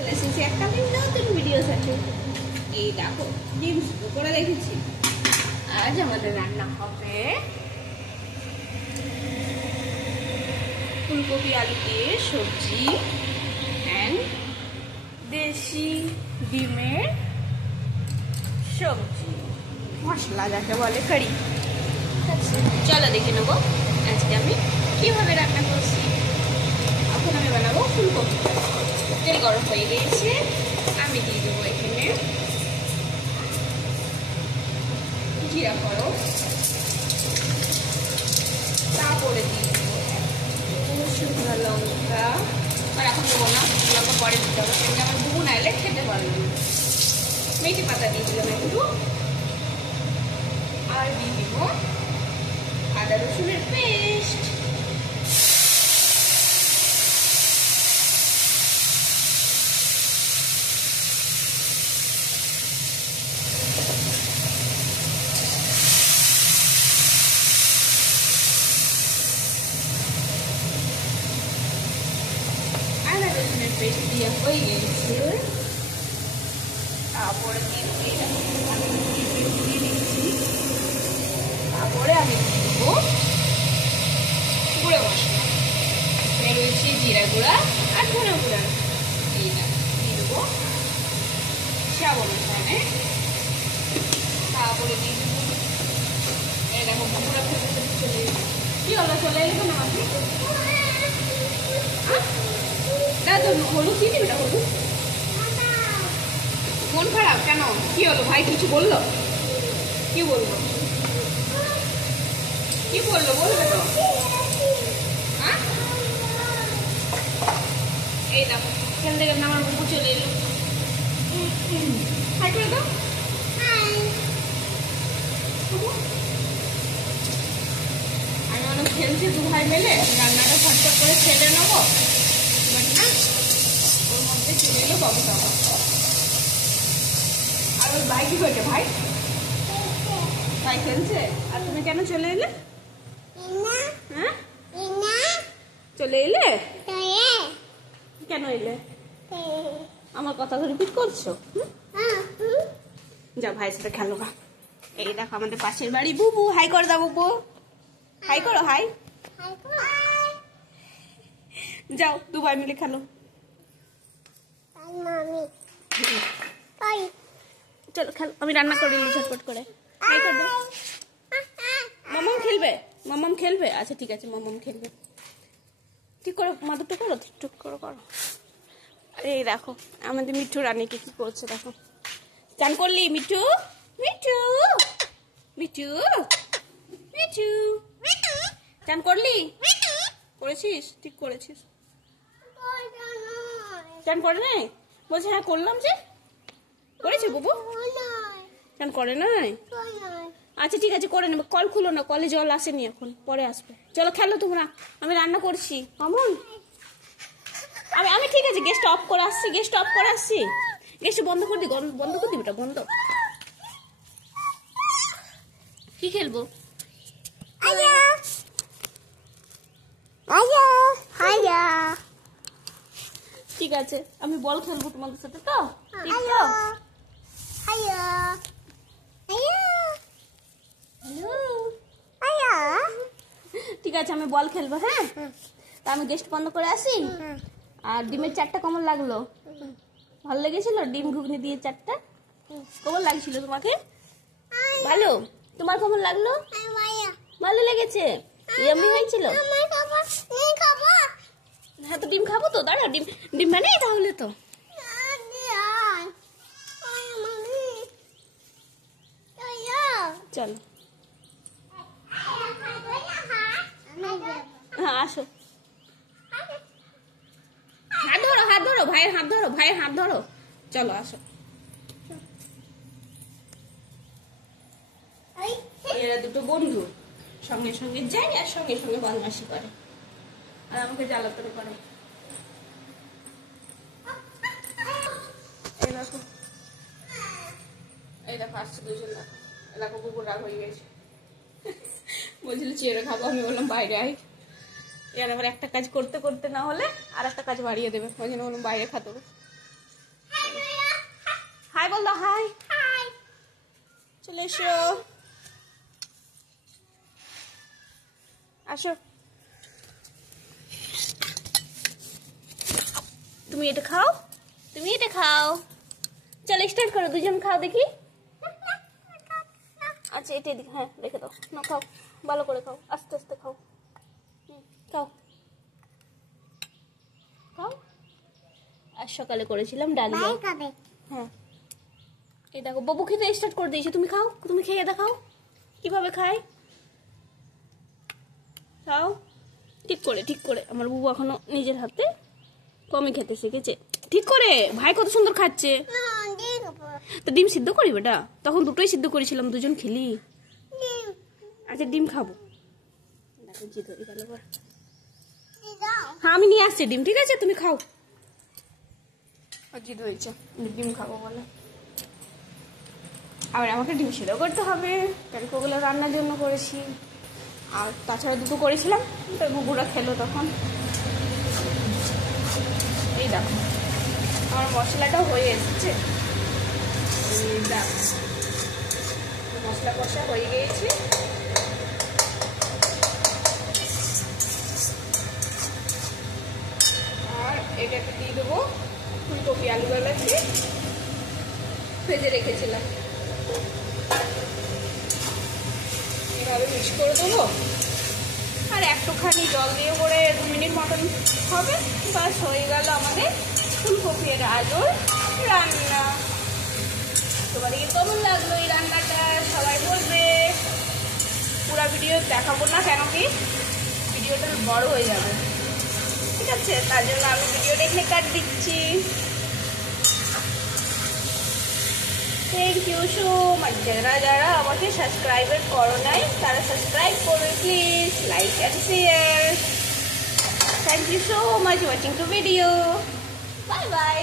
চলে এসেছি একটা নতুন ভিডিওর সাথে। এই দেখো ডিম শুরু করে রেখেছি। আজ আমাদের রান্না হবে ফুলকপি আলু দিয়ে সবজি অ্যান্ড দেশি ডিমের সবজি, মশলা যাকে বলে কারি। চলো দেখে নেবো আজকে আমি কিভাবে রান্না করছি। এখন আমি বানাবো ফুলকপি। তেল গরম হয়ে গিয়েছে, আমি দিয়ে দেবো এখানে জিরা ফোড়ন, তারপরে দিয়ে দেবো শুকনো লঙ্কা। আর এখন দেবো না, লঙ্কা পরে দিতে হবে, সেটা আমার বুবু না এলে খেতে পারবে না। মেথি পাতা দিয়ে দিলাম একটু, আর দিয়ে দিব আদা রসুনের পেস্ট। আদা রসুনের পেস্ট দিয়ে হয়ে গেছে, তারপরে তারপরে আমি দেবো গুঁড়ো মশলা। এখানে রয়েছে জিরা গুঁড়া আর ধনে গুঁড়া। এইটা দিয়ে দেবো স্বাদ অনুসারে। তারপরে দিয়ে দেবো এই দেখো গুঁড়া ফেলে চলে কি হলো, চলে এলো না আপনি দাদা হলুদ দিয়ে দিবি না? হলুদ মন খারাপ কেন? কি হলো ভাই, কিছু বললো? কি বলবো? কি বললো বলবে তো? হ্যাঁ এই দেখো খেল থেকে আমার বুবু চলে এলো। হাই করে দাও। আমি অনেক খেলছি দু ভাই মিলে, রান্নাটা ফটফট করে ছেড়ে নেবো, বাট না ওর মধ্যে চলে এলো বাবু টাকা। আর ওই ভাই কি করছে? ভাই ভাই খেলছে। আর তুমি কেন চলে এলে? হ্যাঁ চলে এলে কেন এলে? আমার কথা রিপিট করছো? যাও ভাইয়ের সাথে খেলো না। এই দেখো আমাদের পাশের বাড়ি বুবু। হাই করে দাও বুবু, হাই করো। হাই যাও দু ভাই মিলে খেলো। চলো খেলো, আমি রান্না করে নিই ঝটপট করে। হাই করে দাও। মামাম খেলবে? মামাম খেলবে? আচ্ছা ঠিক আছে, মামাম খেলবে। ঠিক করো, মাদুরটা করো, ঠিক করো করো। এই দেখো আমাদের মিঠু রানীকে কি করছে দেখো। চান করলি মিঠু? মিঠু মিঠু মিঠু চান করলি? করেছিস? ঠিক করেছিস। চান করে নাই? বলছে হ্যাঁ করলাম। যে করেছে বুবু? চান করে নাই? আচ্ছা ঠিক আছে করে নেবো। কল খুলো না, কলে জল আসেনি এখন, পরে আসবে। চলো খেলো তোমরা, আমি রান্না করছি। অমন আমি ঠিক আছে গ্যাসটা অফ করে আসছি, গ্যাসটা অফ করে আসছি। গ্যাসটা বন্ধ করে দিই, বন্ধ করে দিবি, বন্ধ। কি খেলবো? ঠিক আছে আমি বল খেলবো তোমাদের সাথে। তো ঠিক আছে আমি বল খেলবো। হ্যাঁ তা আমি গেস্ট বন্ধ করে আসি। আর ডিমের চারটা কেমন লাগলো? ভালো লেগেছিল? ডিম ঘুগনি দিয়ে চারটা কেমন লাগছিল তোমাকে? ভালো। তোমার কেমন লাগলো? ভালো লেগেছে? ইয়াম্মি হয়েছিল? হ্যাঁ তো ডিম খাবো তো, দাঁড়া ডিম বানাই তাহলে। তো চলো হ্যাঁ আসো। হাত ধরো ভাইয়ের হাত ধরো, ভাইয়ের হাত ধরো। চলো আসো। এরা দুটো বন্ধু, সঙ্গে সঙ্গে যায় আর সঙ্গে সঙ্গে বদমাশি করে আর আমাকে জ্বালাতন করে। এই দেখো আসছে দুজন। দেখো কুকুর রাগ হয়ে গেছে, বলছিল চেয়ারে খাবো। আমি বললাম বাইরে আই। এর আবার একটা কাজ করতে করতে না হলে আর একটা কাজ বাড়িয়ে দেবে, ওই জন্য বললাম বাইরে খাতে হবে। হাই বল দাও, হাই। চলে এসো, আসো। তুমি এটা খাও, তুমি এটা খাও। চলো স্টার্ট করো, দুজন খাও দেখি। আচ্ছা এটা এদিকে, হ্যাঁ রেখে দাও না, খাও ভালো করে খাও, আস্তে আস্তে খাও। খাও খাও। আর সকালে করেছিলাম ডালিয়া। হ্যাঁ এই দেখো বাবু খেতে স্টার্ট করে দিয়েছে, তুমি খাও, তুমি খেয়ে দেখাও কিভাবে খায়। খাও ঠিক করে, ঠিক করে। আমার বাবু এখনো নিজের হাতে কমই খেতে শিখেছে। ঠিক করে, ভাই কত সুন্দর খাচ্ছে। তো ডিম সিদ্ধ করি বেটা, তখন দুটোই সিদ্ধ করেছিলাম, দুজন খেলি। আচ্ছা ডিম খাবো, হ্যাঁ আমি নিয়ে আসছি ডিম, ঠিক আছে তুমি খাও। জিদ হয়েছে ডিম খাবো বলে, আবার আমাকে ডিম সিদ্ধ করতে হবে, কালকে ওগুলো রান্নার জন্য করেছি। আর তাছাড়া দুটো করেছিলাম, তো বুবুরা খেলো তখন। এই দেখো আমার মশলাটাও হয়ে এসেছে, মশলা কষা হয়ে গিয়েছে। আর এটাকে দিয়ে দেবো ফুলকপি আলুগুলোকে ভেজে রেখেছিলাম, এভাবে মিক্স করে দেবো। আর একটুখানি জল দিয়ে করে 2 মিনিট মতন হবে, বাস হয়ে গেল আমাদের ফুলকপির আলুর রান্না। তোমাদের কেমন লাগলো এই রান্নাটা সবাই বলবে। পুরো ভিডিও দেখাবো না, কেন কি ভিডিওটা বড় হয়ে যাবে, ঠিক আছে, তার জন্য আমি ভিডিওটা এখানে কাট দিচ্ছি। Thank you so much. যারা যারা আমাকে সাবস্ক্রাইবার করো নাই তারা সাবস্ক্রাইব করবে please, like and share. Thank you so much watching to video. Bye by.